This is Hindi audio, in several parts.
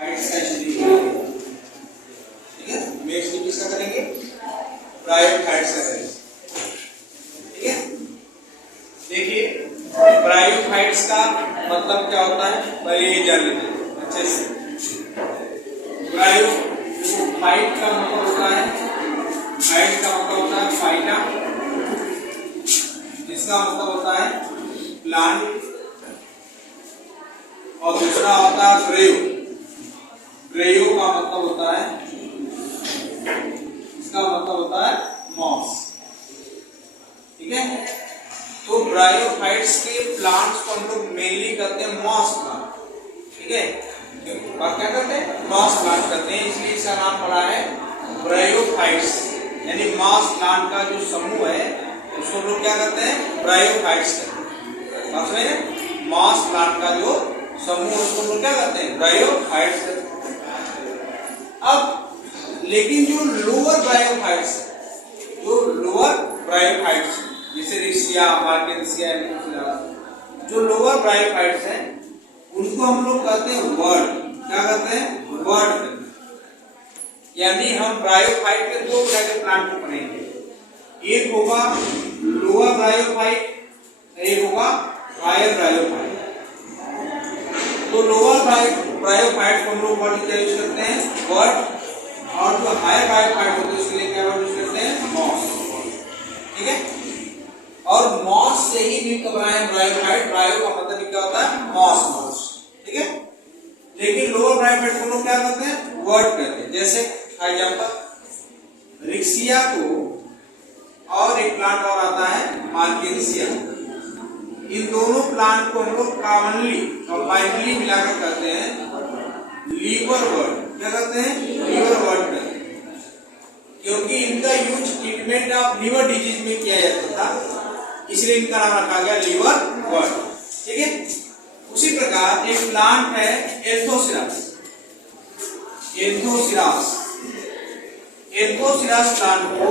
फाइट्स का स्टडी करेंगे, ठीक है। मेन स्टडी किसका करेंगे? ब्रायोफाइट्स का करेंगे, ठीक है। देखिए ब्रायोफाइट्स का मतलब क्या होता है पहले ये जान लीजिए अच्छे से। ब्रायोफाइट का मतलब होता है, फाइट का मतलब होता है फाइटा, इसका मतलब होता है प्लांट, और दूसरा होता है ब्रेव। ब्रेव का मतलब होता है, इसका मतलब होता है मॉस, ठीक है। तो ब्रायोफाइट्स के प्लांट्स को हम लोग मेनली करते हैं मॉस प्लांट, ठीक है। और क्या करते हैं? मॉस प्लांट करते हैं, इसलिए इसका नाम पड़ा है ब्रायोफाइट्स, यानी मॉस प्लांट का जो समूह है उसको हम लोग क्या करते हैं? ब्रायोफाइट्स करते हैं। मॉस प्लांट का जो समूह उसको हम लोग क्या करते हैं? ब्रायोफाइट्स करते हैं। अब लेकिन जो लोअर ब्रायोफाइट्स, जो लोअर ब्रायोफाइट्स जैसे रिक्सिया, मार्केंसिया, जो लोअर ब्रायोफाइट्स हैं उनको हम लोग कहते हैं वर्ड। क्या कहते हैं? वर्ड। यानी हम ब्रायोफाइट के दो तरह के प्लांट को पढ़ेंगे, एक होगा लोअर ब्रायोफाइट, एक होगा हायर ब्रायोफाइट। तो लोअर ब्रायोफाइट को हम लोग वर्ड क्या यूज करते हैं? वर्ड। और जो हायर ब्रायोफाइट होते हैं उसके लिए क्या वर्ड यूज करते हैं? मॉस, ठीक है। और मॉस से ही मिलकर बनाए ब्रायोफाइट। ब्रायो का मतलब क्या होता है? मॉस, ठीक है। लेकिन लोअर ब्रायोफाइट को लोग क्या करते हैं? वर्ड करते हैं। जैसे एग्जांपल रिक्सिया को और एक प्लांट और आता है मार्केंसिया, इन दोनों प्लांट को हम लोग कॉमनली कंबाइनली मिलाकर करते हैं लीवर वर्ड। क्या करते हैं? लीवर वर्ड करते हैं, क्योंकि इनका use treatment of liver disease में किया जाता था, इसलिए इनका नाम रखा गया लीवर वर्ड, ठीक है। उसी प्रकार एक प्लांट है एंथोसिरास। एंथोसिरास प्लांट को,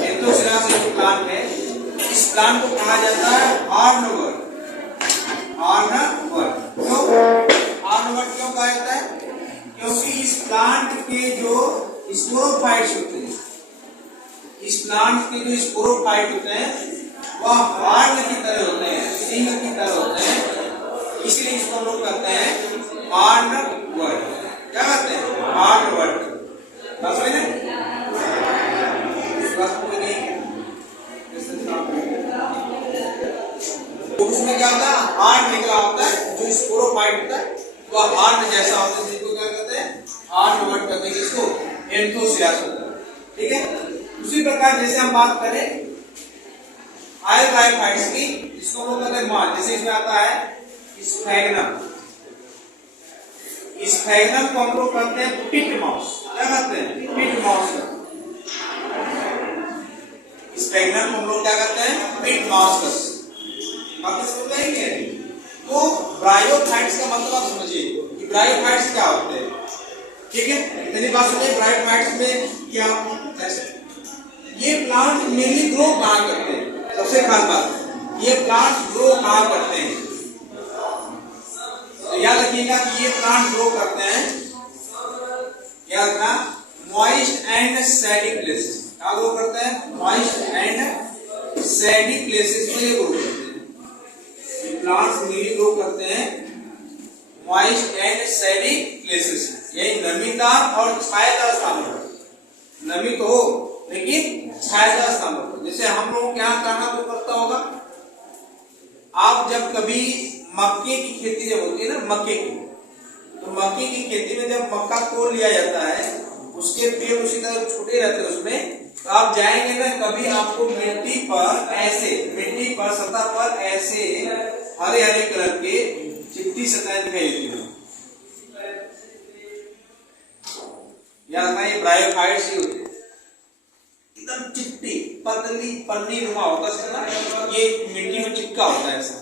एंथोसिरास एक प्लांट है, इस प्लांट को कहा जाता है हार्नवर्ड। हार्नवर्ड क्यों? हार्नवर्ड क्यों कहा जाता है? क्योंकि इस प्लांट के जो स्पोरोफाइट्स होते हैं, इस प्लांट के जो स्पोरोफाइट होते हैं वह हार्न की तरह होते हैं, सिंग की तरह होते हैं, इसलिए इसको हम लोग कहते हैं हार्नवर्ड। क्या कहते हैं? हार्नवर्ड। बस समझे? तो उसमें क्या होता है? हार्न निकला होता है, जो स्पोरोफाइट होता है वह हार्न जैसा होता है, जिसको क्या कहते हैं? हार्नवर्ड कहते हैं, किसको? एंथोसिरास होता है, ठीक है। उसी प्रकार जैसे हम बात करें हायर ब्रायोफाइट्स की, इसको हम लोग कहते हैं मॉस। जैसे इसमें आता है स्फैग्नम। स्फैग्नम को हम लोग कहते हैं पिट मॉस। क्या कहते हैं? पिट मॉस। स्फैग्नम को हम लोग क्या कहते हैं? पिट मॉस। बात समझ में आई है? तो ब्रायोफाइट्स का मतलब आप समझिए कि ब्रायोफाइट्स क्या होते हैं, ठीक है। इतनी बात समझिए ब्रायोफाइट्स में क्या कैसे ये प्लांट मेनली ग्रो कहाँ करते हैं? सबसे खास बात, ये प्लांट ग्रो कहाँ करते हैं? तो याद रखिएगा कि ये प्लांट ग्रो करते हैं, याद रखना, मॉइस्ट एंड सैडी प्लेसेस। क्या ग्रो करते हैं? मॉइस्ट एंड सैडी प्लेसेस में ये ग्रो करते हैं। प्लांट्स मेनली ग्रो करते हैं मॉइस्ट एंड सैडी प्लेसेस, यानी नमीदार और छायादार स्थानों पर। नमी तो हो लेकिन छायादार स्थानों पर। जैसे हम लोग क्या करना तो करता होगा, आप जब कभी मक्के की खेती जब होती है ना, मक्के की, तो मक्के की खेती में जब मक्का तोड़ लिया जाता है, उसके पेड़ उसी तरह छोटे रहते हैं उसमें, तो आप जाएंगे ना कभी आपको मिट्टी पर ऐसे, मिट्टी पर सतह पर ऐसे हरे हरे कलर के चिट्टी सतह दिखाई देती है। याद ना, ये ब्रायोफाइट्स ही होते हैं, एकदम चिट्टी पतली पन्नी नुमा होता है, ये मिट्टी में चिपका होता है ऐसा।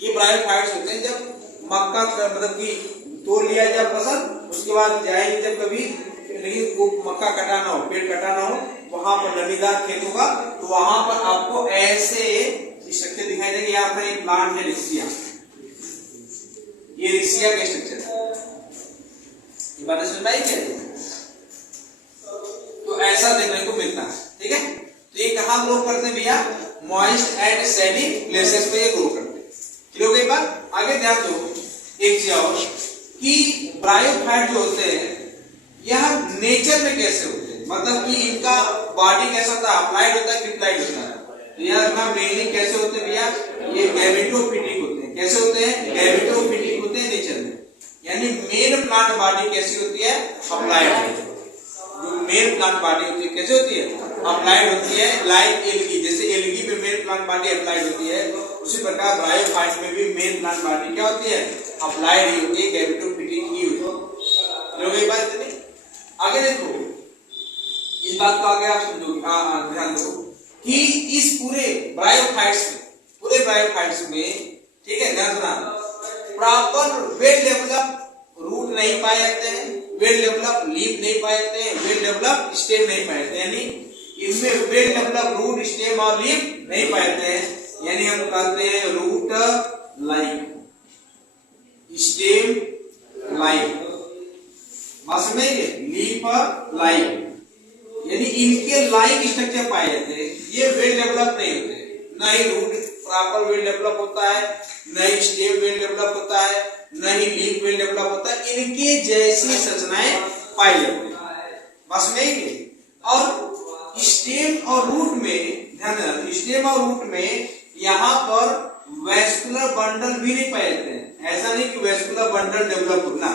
ये ब्रायोफाइट्स होते हैं। जब मक्का मतलब कि तोड़ लिया जाए फसल, उसके बाद जाएंगे जब कभी, लेकिन वो मक्का कटाना हो, पेड़ कटाना हो, वहां पर नमीदार खेत होगा, तो वहां पर आपको ऐसे स्ट्रक्चर दिखाई देंगे। यहाँ पर एक प्लांट है रिक्सिया, ये रिक्सिया का स्ट्रक्चर है, बात समझ में आई क्या? तो ऐसा देखने को मिलता है, ठीक है। तो ये कहाँ ग्रो करते हैं भैया? मॉइस्ट एंड सैडी प्लेसेस पे ये ग्रो करते हैं। क्लियर हो गई बात? आगे ध्यान दो एक चीज और कि ब्रायोफाइट जो होते हैं यह नेचर में कैसे होते हैं, मतलब कि इनका बॉडी कैसा होता है, अप्लाइड होता है कि डिप्लाइड होता है? तो यह रखना मेनली कैसे होते हैं भैया? ये गैमेटोफिटिक होते हैं। कैसे होते हैं? गैमेटोफिटिक होते हैं नेचर में। यानी मेन प्लांट बॉडी कैसी होती है? अप्लाइड। जो मेल प्लांट बॉडी होती है कैसे होती है? अप्लाइड होती है, लाइक एल्गी। जैसे एल्गी में मेल प्लांट बॉडी अप्लाइड होती है, उसी प्रकार ब्रायोफाइट में भी मेल प्लांट बॉडी क्या होती है? अप्लाइड ही होती है, गैमेटोफिटिक ही होती है। लोग ये बात इतनी आगे देखो, इस बात को आगे आप समझोगे। ध्यान दो कि इस पूरे ब्रायोफाइट्स में ठीक है, ध्यान सुना, प्रॉपर वेल डेवलप रूट नहीं पाए जाते हैं, वेल डेवलप लीफ नहीं पाए जाते हैं, वेल डेवलप स्टेम नहीं पाए जाते हैं। यानी इनमें वेल डेवलप रूट, स्टेम और लीफ नहीं पाए जाते हैं। यानी हम कहते हैं रूट लाइक, स्टेम लाइक, समझेंगे, लीफ लाइक। यानी इनके लाइक स्ट्रक्चर पाए जाते हैं, ये वेल डेवलप नहीं होते। न ही रूट प्रॉपर वेल डेवलप होता है, न ही स्टेम वेल डेवलप होता है, न ही लीफ वेल डेवलप होता है। इनके जैसी संरचनाएं पाई जाती है, बस में। और स्टेम और रूट में ध्यान देना, स्टेम और रूट में यहाँ पर वेस्कुलर बंडल भी नहीं पाए जाते हैं। ऐसा नहीं कि वेस्कुलर बंडल डेवलप होना,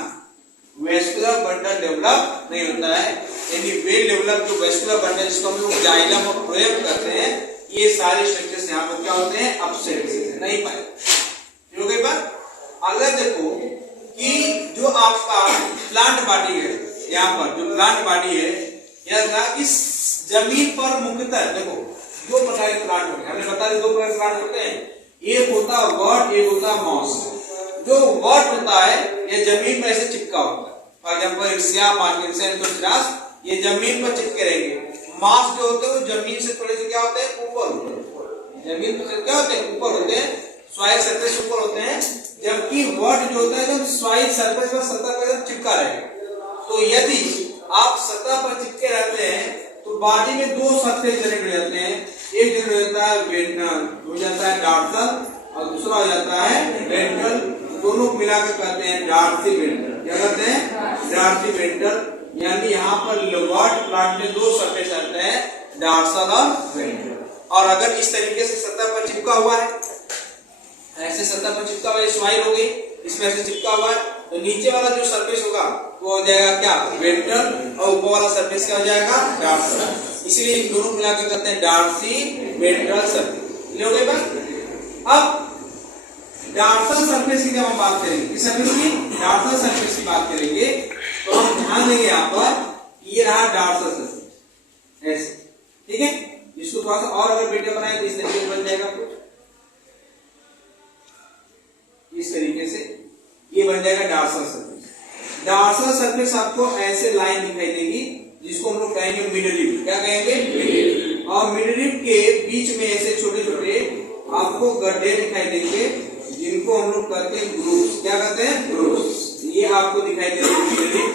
वेस्कुलर बंडल डेवलप नहीं होता है। यानी वेल डेवलप जो वेस्कुलर बंडल जिसको हम लोग जाइलम और फ्लोएम करते हैं, ये सारे स्ट्रक्चर्स यहाँ पर क्या होते हैं? अपसेट नहीं पाए। ठीक है बात? अगर देखो कि जो आपका प्लांट बॉडी है, यहाँ पर जो प्लांट बॉडी है, यह इस जमीन पर मुख्यतः देखो दो प्रकार के प्लांट होते हैं। हमने बता दिया दो प्रकार के प्लांट होते हैं, एक होता है वर्ट, एक होता है मॉस। जो वर्ट होता है ये जमीन में ऐसे चिपका होता है, फॉर एग्जाम्पल इर्सिया, मार्किंसन, एंथोसिरास, ये जमीन पर चिपके रहेंगे। मास जो होते हैं वो जमीन से थोड़े से क्या होते हैं? ऊपर होते हैं। जमीन से क्या होते हैं? ऊपर होते हैं, सॉइल सरफेस ऊपर होते हैं। जबकि वर्ट जो होता है एकदम सॉइल सरफेस पर, सतह पर चिपका रहेगा। तो यदि आप सतह पर चिपके रहते हैं तो बॉडी में दो सरफेस जनरेट हो जाते हैं। एक जनरेट होता है हो जाता है डॉर्सल और दूसरा हो जाता है वेंट्रल। दोनों मिलाकर कहते हैं डॉर्सी वेंट्रल। क्या कहते हैं? Dorsiventral. यानी यहाँ पर वर्ट प्लांट में दो सरफेस आते हैं, डॉर्सल और वेंट्रल। और अगर इस तरीके से सतह पर चिपका हुआ है, ऐसे सतह पर चिपका हुआ है, सॉइल हो गई, इसमें ऐसे चिपका हुआ है, तो नीचे वाला जो सरफेस होगा वो हो जाएगा क्या? वेंट्रल। और ऊपर वाला सरफेस क्या हो जाएगा? डॉर्सल। इसलिए इन दोनों मिलाकर कहते हैं डॉर्सी वेंट्रल सरफेस। ले हो गई बात? अब डॉर्सल सरफेस की जब हम बात करेंगे, इस सरफेस की डॉर्सल सरफेस की बात करेंगे, तो हम ध्यान देंगे यहाँ पर ये रहा डॉर्सल सरफेस ऐसे, ठीक है। इसको थोड़ा सा और अगर वीडियो बनाए तो इस तरीके से बन जाएगा कुछ इस तरीके से, ये बन जाएगा डॉर्सल सरफेस। डॉर्सल सरफेस आपको ऐसे लाइन दिखाई देगी जिसको हम लोग कहेंगे मिडरिप। क्या कहेंगे? मिडरिप। और मिडरिप के बीच में ऐसे छोटे छोटे आपको गड्ढे दिखाई देंगे जिनको हम लोग कहते हैं ग्रूव्स। क्या कहते हैं? ग्रूव्स। ये आपको दिखाई दे रहे हैं मिडरिप,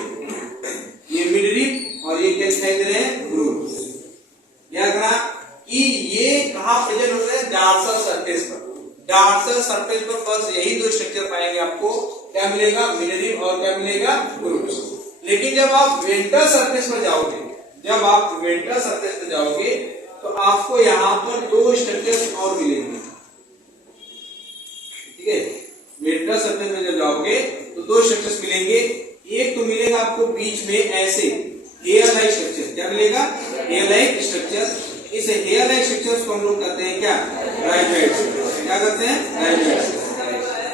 ये मिडरिप, और ये क्या दिखाई दे रहे हैं? ग्रूव्स। याद रखना कि ये कहाँ प्रेजेंट होते हैं? डॉर्सल सरफेस पर। डॉर्सल सरफेस पर बस यही दो स्ट्रक्चर पाएंगे आपको। क्या मिलेगा? मिडरिप और क्या मिलेगा? ग्रूव्स। लेकिन जब आप वेंट्रल सरफेस पर जाओगे, जब आप वेंट्रल सरफेस पर जाओगे तो आपको यहाँ पर दो स्ट्रक्चर्स और मिलेंगे, ठीक है। वेंट्रल सरफेस में जब जाओगे तो दो स्ट्रक्चर्स मिलेंगे। एक तो मिलेगा आपको बीच में ऐसे हेयर लाइक स्ट्रक्चर। क्या मिलेगा? Hair like structure. इस हेयर लाइक स्ट्रक्चर्स को हम लोग कहते हैं क्या? राइजोइड्स। क्या कहते हैं? राइजोइड्स।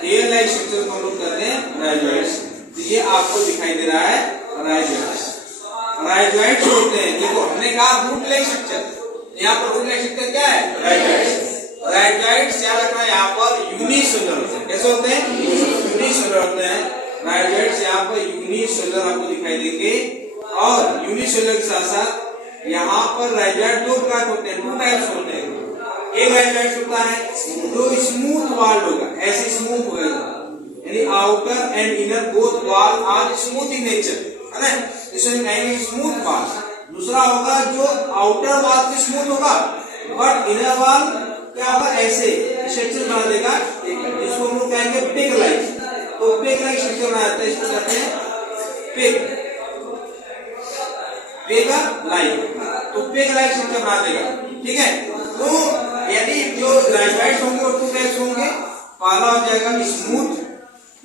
हेयर लाइक स्ट्रक्चर को हम लोग कहते हैं राइजोइड्स। तो ये आपको दिखाई दे रहा है राइजोइड्स। राइजोइड्स होते हैं, देखो हमने कहा रूट लाइक स्ट्रक्चर, यहाँ पर रूट लाइक स्ट्रक्चर क्या है? राइजोइड्स। राइजोइड्स याद रखना यहाँ पर यूनिसेलुलर होते हैं। कैसे होते हैं? यूनिसेलुलर होते हैं। राइजोइड्स यहाँ पर यूनिसेलुलर आपको दिखाई देंगे। और यूनिसेलुलर के साथ साथ यहाँ पर राइजोइड दो प्रकार होते हैं, टू टाइप्स होते हैं। एक राइजोइड होता है जो स्मूथ वाल्ड होगा, ऐसे स्मूथ होगा, यानी outer and inner both wall are smooth in nature, है ना, इसमें कहेंगे स्मूथ वॉल। दूसरा होगा जो आउटर वॉल तो स्मूथ होगा बट इनर वॉल क्या होगा, ऐसे स्ट्रक्चर बना देगा, इसको हम लोग कहेंगे पेग लाइक। तो पेग लाइक स्ट्रक्चर बना जाता है, इसको कहते हैं पेग लाइक। तो पेग लाइक स्ट्रक्चर बना देगा, ठीक है। तो यदि जो राइजोइड्स होंगे वो टू टाइप्स होंगे, पहला हो जाएगा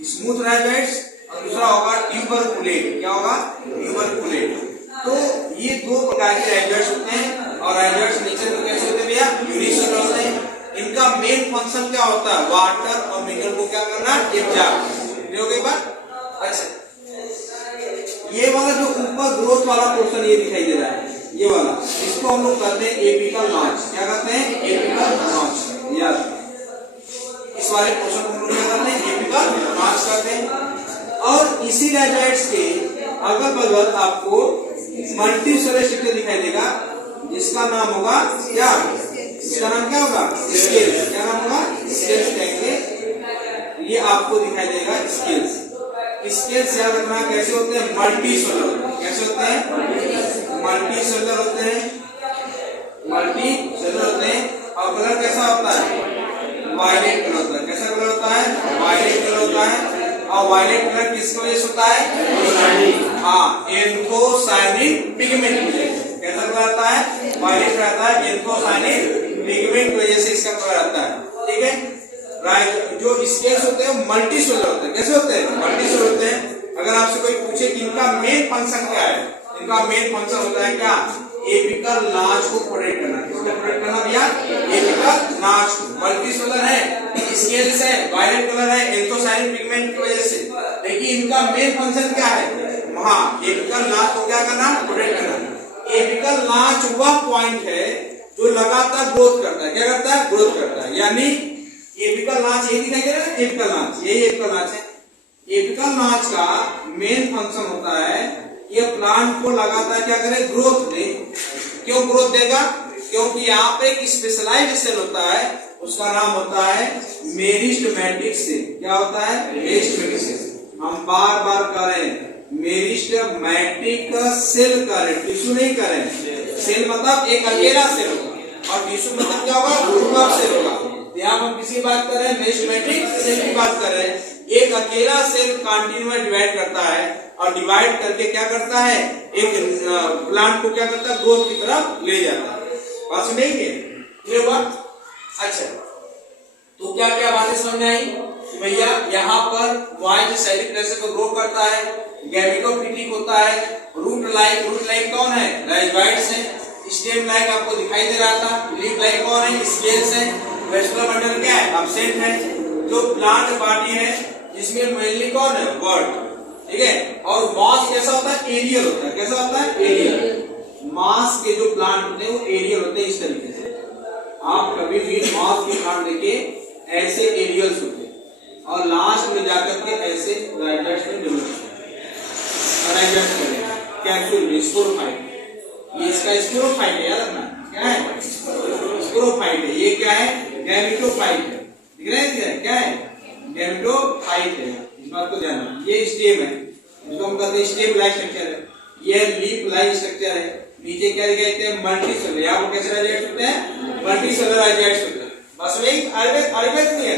स्मूथ राइजोइड्स और दूसरा होगा ट्यूबरकुलेट। क्या होगा, ट्यूबरकुलेट। तो ये दो प्रकार के राइजोइड्स होते हैं और राइजोइड्स नेचर में कैसे होते हैं भैया, यूनिसेलुलर होते हैं। इनका मेन फंक्शन क्या होता है, वाटर और मिनरल को क्या करना, एब्जॉर्ब। हो गई बात। अच्छा, ये वाला जो ऊपर ग्रोथ वाला पोर्शन ये दिखाई दे रहा है, ये वाला, इसको हम लोग कहते हैं एपिकल नॉच। क्या कहते हैं, एपिकल नॉच। यार इस वाले पोर्शन को हम लोग क्या करते हैं, एपिकल नॉच कहते हैं। और इसी राइजोइड्स के अगल बगल आपको मल्टीसेलुलर स्ट्रक्चर दिखाई देगा जिसका नाम होगा क्या, इसका नाम क्या होगा, स्केल्स। क्या नाम होगा, स्केल्स कहेंगे। ये आपको दिखाई देगा स्केल्स। स्केल्स याद रखना कैसे होते हैं, मल्टीसेलुलर। कैसे होते हैं, मल्टीसेलुलर होते हैं, मल्टीसेलुलर होते हैं। और कलर कैसा होता है, वायलेट कलर होता है। कैसा कलर होता है, वायलेट कलर होता है। और वायलेट कलर किसकी वजह से होता है, हाँ, एंथोसायनिन पिगमेंट। कैसा कलर आता है, वायलेट रहता है, एंथोसायनिन पिगमेंट की वजह से इसका कलर आता है, ठीक है। जो स्केल्स होते हैं मल्टीसेलुलर होते हैं। कैसे होते हैं, मल्टीसेलुलर होते हैं। अगर आपसे कोई पूछे कि इनका मेन फंक्शन क्या है, इनका मेन फंक्शन होता है क्या, एपिकल नाच को प्रोटेक्ट करना। किसको प्रोटेक्ट करना भैया, एपिकल नाच को। मल्टीसेलुलर है, स्केल्स है, वायलेट कलर है, एंथोसायनिन पिगमेंट की वजह से। लेकिन इनका मेन फंक्शन क्या है, हाँ, एपिकल नाच को क्या करना, प्रोटेक्ट करना। एपिकल नाच वह पॉइंट है जो लगातार ग्रोथ करता है। क्या करता है, ग्रोथ करता है। यानी एपिकल नाच ये दिखाई दे रहा है, एपिकल नाच, यही एपिकल नाच है। एपिकल नाच का मेन फंक्शन होता है ये प्लांट को लगातार क्या करे, ग्रोथ दे। क्यों ग्रोथ देगा, क्योंकि यहाँ पे एक स्पेशलाइज्ड सेल होता है, उसका नाम होता है मेरिस्टेमेटिक सेल। क्या होता है, मेरिस्टेमेटिक सेल। हम बार बार करें मेरिस्टेमेटिक सेल करें, टिश्यू नहीं करें। सेल मतलब एक अकेला सेल होगा और टिश्यू मतलब क्या होगा, ग्रुप ऑफ सेल होगा। यहाँ हम किसी बात कर रहे हैं, मेरिस्टेमेटिक सेल की बात कर रहे हैं। एक अकेला सेल कंटिन्यूअस डिवाइड करता है और डिवाइड करके क्या करता है, एक प्लांट को क्या करता है, ग्रोथ की तरफ ले जाता है। बात सुनेंगे, ये बात। अच्छा, तो क्या क्या बातें समझ में आई भैया, यहाँ पर वाइज सेलिक प्रेशर को ग्रो करता है, गैमेटोफिटिक होता है, रूट लाइक कौन है, राइजोइड्स है। स्टेम लाइक आपको दिखाई दे रहा था, लीफ लाइक कौन है, स्केल्स है। वेस्कुलर बंडल क्या है, एब्सेंट है। जो प्लांट बॉडी है जिसमें मेनली कौन है, वर्ड, ठीक है। और मॉस कैसा होता है, एरियल होता है। कैसा होता है, एरियल। मॉस के जो प्लांट होते हैं वो एरियल होते हैं। इस तरीके से आप कभी भी मॉस के प्लांट देखिए, ऐसे एरियल्स होते हैं और लास्ट में जाकर के ऐसे राइजोइड्स में डेवलप होते हैं। कैप्सूल में स्पोरोफाइट, ये इसका स्पोरोफाइट है, याद रखना। क्या है, स्पोरोफाइट है। ये क्या है, गैमेटोफाइट है। दिख रहा है, क्या है, गैमेटोफाइट है। इस बात को ध्यान रखना। ये स्टेम है, इसको हम कहते हैं स्टेम लाइक स्ट्रक्चर है। ये लीफ लाइक स्ट्रक्चर है। नीचे क्या कहते हैं, मल्टीसेलुलर। यहाँ पर कैसे राइजोइड्स होते हैं, मल्टीसेलुलर राइजोइड्स होते हैं। बस वही अरबेत नहीं है।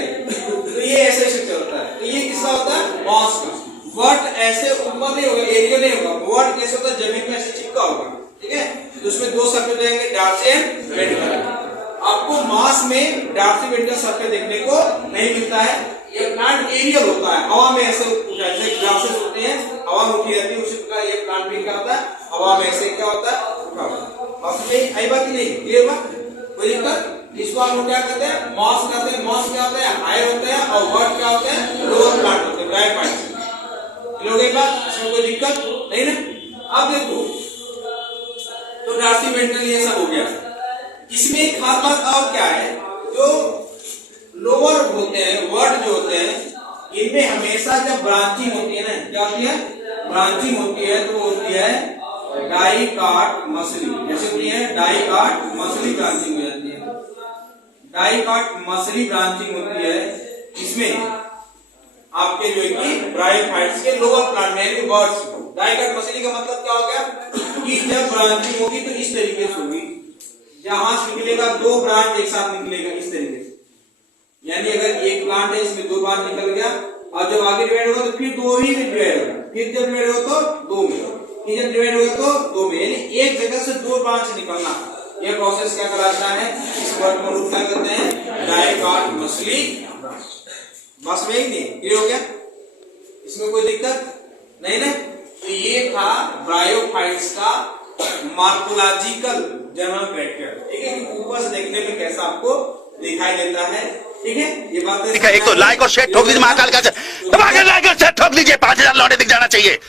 तो ये ऐसे स्ट्रक्चर होता है। तो ये किसका होता है, मॉस का। बट ऐसे ऊपर नहीं होगा, एरिया नहीं होगा। वर्ड कैसे होता है, जमीन में ऐसे चिपका होगा, ठीक है। तो उसमें दो सर्कल देंगे, डार्सी एंड वेंट्रल। आपको मास में डार्सी वेंट्रल सर्कल देखने को नहीं मिलता है। ये प्लांट एरियल होता है, हवा में ऐसे जैसे ग्रासेस होते हैं, हवा में उठी रहती है, उसी प्रकार ये प्लांट भी क्या होता है, हवा में ऐसे क्या होता है, उठा होता है। बस में आई बात नहीं, क्लियर बात, कोई दिक्कत। इसको हम क्या कहते हैं, मॉस कहते हैं। मॉस क्या होता है, हायर होते हैं, और वर्ड क्या होते हैं, लोअर प्लांट होते हैं, ड्राई प्लांट। क्लियर हो बात, इसमें कोई दिक्कत नहीं ना। अब देखो, तो डार्सी वेंट्रल ये सब हो गया। इसमें एक खास बात और क्या है, जो लोअर होते हैं, वर्ड जो होते हैं, इनमें हमेशा जब ब्रांचिंग होती है ना, क्या होती है, ब्रांचिंग होती है, तो होती है डाइकाट मसली। कैसे होती है, डाइकाट मसली ब्रांचिंग हो जाती है। डाइकाट मसली ब्रांचिंग होती है। इसमें आपके जो है कि ब्रायोफाइट्स के लोअर प्लांट में यानी बर्ड्स। डाइकट मछली का मतलब क्या हो गया कि जब ब्रांचिंग होगी तो इस तरीके से होगी, जहां से निकलेगा दो ब्रांच एक साथ निकलेगा इस तरीके से, यानी अगर एक प्लांट है इसमें दो ब्रांच निकल गया और जब आगे डिवाइड होगा तो फिर दो ही में डिवाइड होगा, फिर जब डिवाइड होगा तो दो में, फिर जब डिवाइड होगा तो दो में, यानी एक जगह से दो ब्रांच निकलना, यह प्रोसेस क्या कहलाता है, इस वर्ड को रूप क्या कहते हैं, डाइकॉट मछली। बस में ही नहीं, क्लियर हो गया, इसमें कोई दिक्कत नहीं ना। तो ये था ब्रायोफाइट्स का मॉर्फोलॉजिकल जनरल कैरेक्टर, ठीक है, ऊपर से देखने में कैसा आपको दिखाई देता है, ठीक है, ये बात है। एक तो लाइक और शेयर ठोक दीजिए, महाकाल का लाइक और शेयर ठोक दीजिए, 5000 लौटे दिख जाना चाहिए।